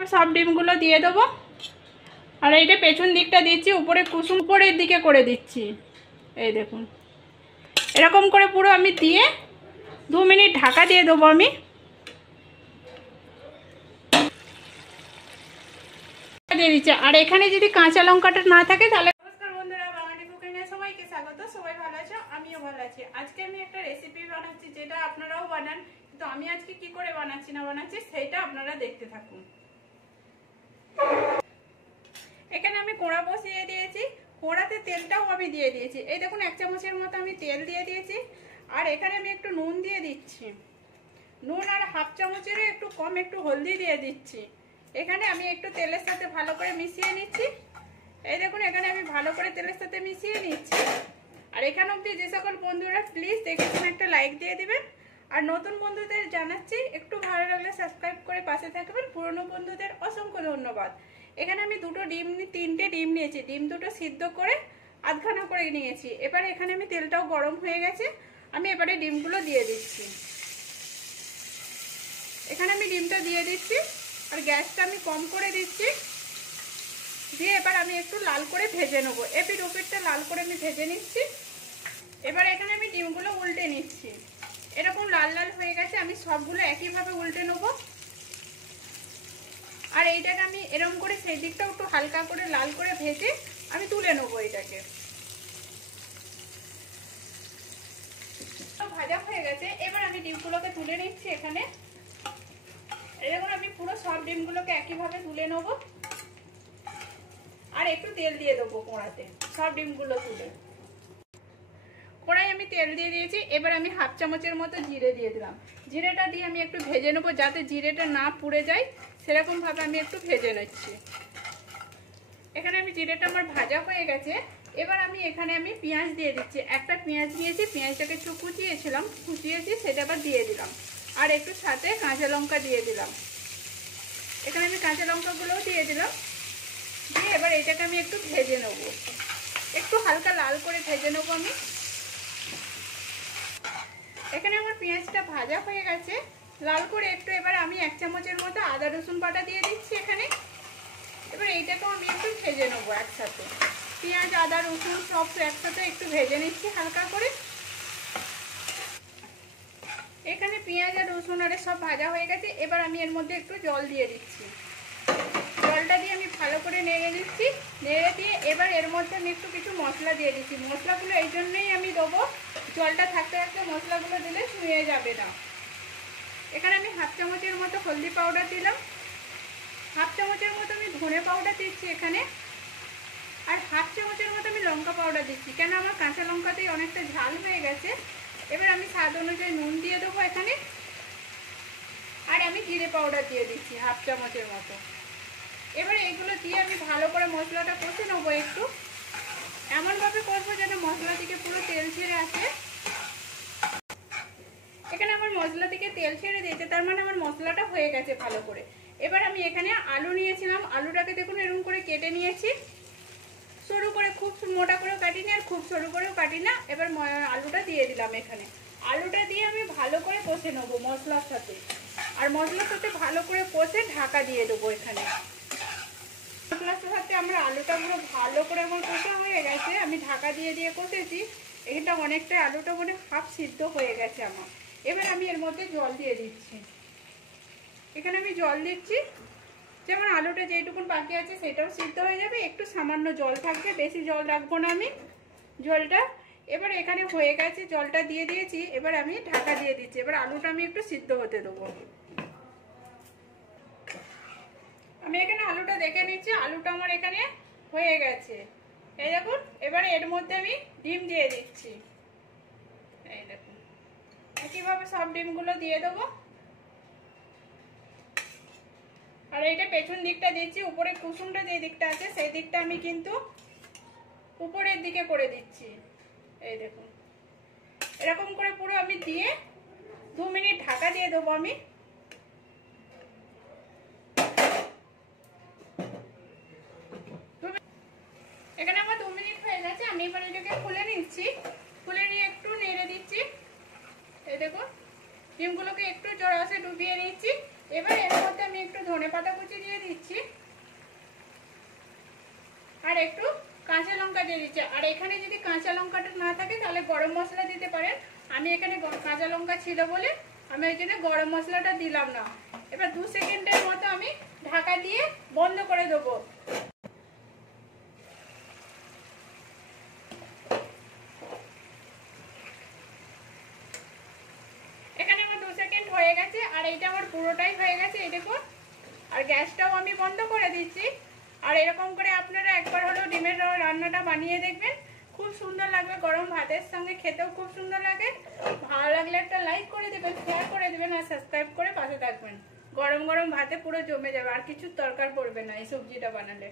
একইভাবে সব ডিমগুলো দিয়ে দেবো। আর এইটা পেছন দিকটা দিচ্ছি, উপরে কুসুম উপরের দিকে করে দিচ্ছি। এই দেখুন, এরকম করে পুরো আমি দিয়ে 2 মিনিট ঢাকা দিয়ে দেবো আমি। দিয়ে দিচ্ছি। আর এখানে যদি কাঁচা লঙ্কাটা না থাকে তাহলে। নমস্কার বন্ধুরা, বাঙালি কুকিংয়ে সবাইকে স্বাগত। সবাই ভালো আছো? আমিও ভালো আছি। আজকে আমি একটা রেসিপি বানাচ্ছি, যেটা আপনারাও বানান, কিন্তু আমি আজকে কি করে বানাচ্ছি না বানাচ্ছি সেইটা আপনারা দেখতে থাকুন। এখানে আমি কোড়া বসিয়ে দিয়েছি, কোড়াতে তেলটাও আমি দিয়ে দিয়েছি। এই দেখুন, 1 চামচের মতো আমি তেল দিয়ে দিয়েছি। আর এখানে আমি একটু নুন দিয়ে দিচ্ছি, নুন আর 1/2 চামচেরও একটু কম একটু হলদি দিয়ে দিচ্ছি। এখানে আমি একটু তেলের সাথে ভালো করে মিশিয়ে নিচ্ছি। এই দেখুন, এখানে আমি ভালো করে তেলের সাথে মিশিয়ে নিচ্ছি। আর এখানে অবধি যে সকল বন্ধুরা প্লিজ দেখেছেন একটা লাইক দিয়ে দিবেন। আর নতুন বন্ধুদের জানাচ্ছি একটু ভালো লাগলে সাবস্ক্রাইব করে পাশে থাকবেন। পুরনো বন্ধুদের অসংখ্য ধন্যবাদ। এখানে আমি 3টে ডিম নিয়েছি, ডিম দুটো সিদ্ধ করে আধখানা করে নিয়েছি। এবারে এখানে আমি তেলটাও গরম হয়ে গেছে, আমি এবারে ডিমগুলো দিয়ে দিচ্ছি। এখানে আমি ডিমটা দিয়ে দিচ্ছি আর গ্যাসটা আমি কম করে দিচ্ছি। দিয়ে এবার আমি একটু লাল করে ভেজে নেবো, এপিট ওপিটটা লাল করে আমি ভেজে নিচ্ছি। এবার এখানে আমি ডিমগুলো উল্টে নিচ্ছি। এরকম লাল লাল হয়ে গেছে, আমি সবগুলো একইভাবে উল্টে নেবো। আর এইটাকে আমি এরকম করে সেই দিকটাও একটু হালকা করে লাল করে ভেজে আমি তুলে নেবো। এটাকে ভাজা হয়ে গেছে, এবার আমি ডিমগুলোকে তুলে নিচ্ছি। এখানে এরকম আমি পুরো সব ডিমগুলোকে একইভাবে তুলে নেবো। আর একটু তেল দিয়ে দেবো কড়াতে, সব ডিমগুলো তুলে। কড়াই আমি তেল দিয়ে দিয়েছি। এবার আমি 1/2 চামচের মতো জিরে দিয়ে দিলাম। জিরেটা দিয়ে আমি একটু ভেজে নেবো, যাতে জিরেটা না পুড়ে যায় সেরকম ভাবে আমি একটু ভেজে নিচ্ছি। এখানে আমি জিরেটা আমার ভাজা হয়ে গেছে। এবার আমি এখানে আমি পেঁয়াজ দিয়ে দিচ্ছি। একটা পেঁয়াজ নিয়েছি, পেঁয়াজটাকে একটু কুচিয়েছি, সেটা আবার দিয়ে দিলাম। আর একটু সাথে কাঁচা লঙ্কা দিয়ে দিলাম। এখানে আমি কাঁচা লঙ্কাগুলোও দিয়ে দিলাম। দিয়ে এবার এটাকে আমি একটু ভেজে নেবো, একটু হালকা লাল করে ভেজে নেবো আমি। এখানে আমার পেঁয়াজটা ভাজা হয়ে গেছে লাল করে একটু। এবার আমি 1 চামচের মতো আদা রসুন বাটা দিয়ে দিচ্ছি এখানে। এবার এইটাকেও আমি একটু ভেজে নেবো একসাথে। পেঁয়াজ আদা রসুন সব একসাথে একটু ভেজে নিচ্ছি হালকা করে। এখানে পেঁয়াজ আর রসুন আর সব ভাজা হয়ে গেছে। এবার আমি এর মধ্যে একটু জল দিয়ে দিচ্ছি। জলটা দিয়ে আমি ভালো করে নেড়ে দিচ্ছি। নেড়ে দিয়ে এবার এর মধ্যে আমি একটু কিছু মশলা দিয়ে দিচ্ছি। মশলাগুলো এই জন্যই আমি দেবো, জলটা থাকতে থাকতে মশলাগুলো দিলে ছুঁয়ে যাবে না। এখানে আমি 1/2 চামচের মতো হলদি পাউডার দিলাম, 1/2 চামচের মতো আমি ধনে পাউডার দিচ্ছি এখানে। আর 1/2 চামচের মতো আমি লঙ্কা পাউডার দিচ্ছি, কেন আমার কাঁচা লঙ্কাতেই অনেকটা ঝাল হয়ে গেছে। এবার আমি স্বাদ অনুযায়ী নুন দিয়ে দেবো এখানে। আর আমি জিরে পাউডার দিয়ে দিচ্ছি 1/2 চামচের মতো। এবার এইগুলো দিয়ে আমি ভালো করে মশলাটা কষে নেবো। একটু এমনভাবে কষবো যেন মশলা থেকে পুরো তেল ছেড়ে আসে। এখানে আমার মশলা থেকে তেল ছেড়ে দিয়েছে, তার মানে আমার মশলাটা হয়ে গেছে ভালো করে। এবার আমি এখানে আলু নিয়েছিলাম, আলুটাকে দেখুন এরকম করে কেটে নিয়েছি। সরু করে, খুব মোটা করেও কাটি না আর খুব সরু করেও কাটি না। এবার আলুটা দিয়ে দিলাম এখানে। আলুটা দিয়ে আমি ভালো করে কষে নেবো মশলার সাথে। আর মশলার সাথে ভালো করে কষে ঢাকা দিয়ে দেবো এখানে। মশলার সাথে আমার আলুটা পুরো ভালো করে আমার কষা হয়ে গেছে। আমি ঢাকা দিয়ে দিয়ে কষেছি। এটা অনেকটা আলুটা মানে হাফ সিদ্ধ হয়ে গেছে আমার। এবার আমি এর মধ্যে জল দিয়ে দিচ্ছি। এখানে আমি জল দিচ্ছি, যেমন আলুটা যেটুকুন বাকি আছে সেটাও সিদ্ধ হয়ে যাবে। একটু সামান্য জল থাকবে, বেশি জল রাখবো না আমি জলটা। এবার এখানে হয়ে গেছে, জলটা দিয়ে দিয়েছি। এবার আমি ঢাকা দিয়ে দিচ্ছি। এবার আলুটা আমি একটু সিদ্ধ হতে দেবো। আমি এখানে আলুটা দেখে নিচ্ছি, আলুটা আমার এখানে হয়ে গেছে। এই দেখুন, এবার এর মধ্যে আমি ডিম দিয়ে দিচ্ছি। এই দেখুন, একইভাবে সব ডিমগুলো দিয়ে দেবো। আর এইটা পেছন দিকটা দিচ্ছি, উপরে কুসুমটা যে দিকটা আছে সেই দিকটা আমি কিন্তু উপরের দিকে করে দিচ্ছি। এই দেখুন, এরকম করে পুরো আমি দিয়ে 2 মিনিট ঢাকা দিয়ে দেবো আমি। এখানে আমার 2 মিনিট হয়ে গেছে। আমি এবার এটাকে খুলে নিচ্ছি, খুলে নিয়ে একটু নেড়ে দিচ্ছি। এই দেখুন, ডিমগুলোকে একটু জড়াসে ডুবিয়ে নিচ্ছি। এবার এর মধ্যে আমি একটু ধনেপাতা কুচি দিয়ে দিচ্ছি আর একটু কাঁচা লঙ্কা দিয়ে দিচ্ছি। আর এখানে যদি কাঁচা লঙ্কাটা না থাকে তাহলে গরম মশলা দিতে পারেন। আমি এখানে কাঁচা লঙ্কা ছিল বলে আমি ওই জন্য গরম মশলাটা দিলাম না। এবার 2 সেকেন্ডের মতো আমি ঢাকা দিয়ে বন্ধ করে দেবো। এখানে আমার 2 সেকেন্ড হয়ে গেছে আর এটা আমার পুরোটাই হয়ে গেছে, এই দেখুন। আর গ্যাসটাও আমি বন্ধ করে দিচ্ছি। আর এরকম করে আপনারা একবার হলেও ডিমের রান্নাটা বানিয়ে দেখবেন, খুব সুন্দর লাগবে। গরম ভাতের সঙ্গে খেতেও খুব সুন্দর লাগে। ভালো লাগলে একটা লাইক করে দেবেন, শেয়ার করে দেবেন আর সাবস্ক্রাইব করে পাশে থাকবেন। গরম গরম ভাতে পুরো জমে যাবে, আর কিছু দরকার পড়বে না এই সবজিটা বানালে।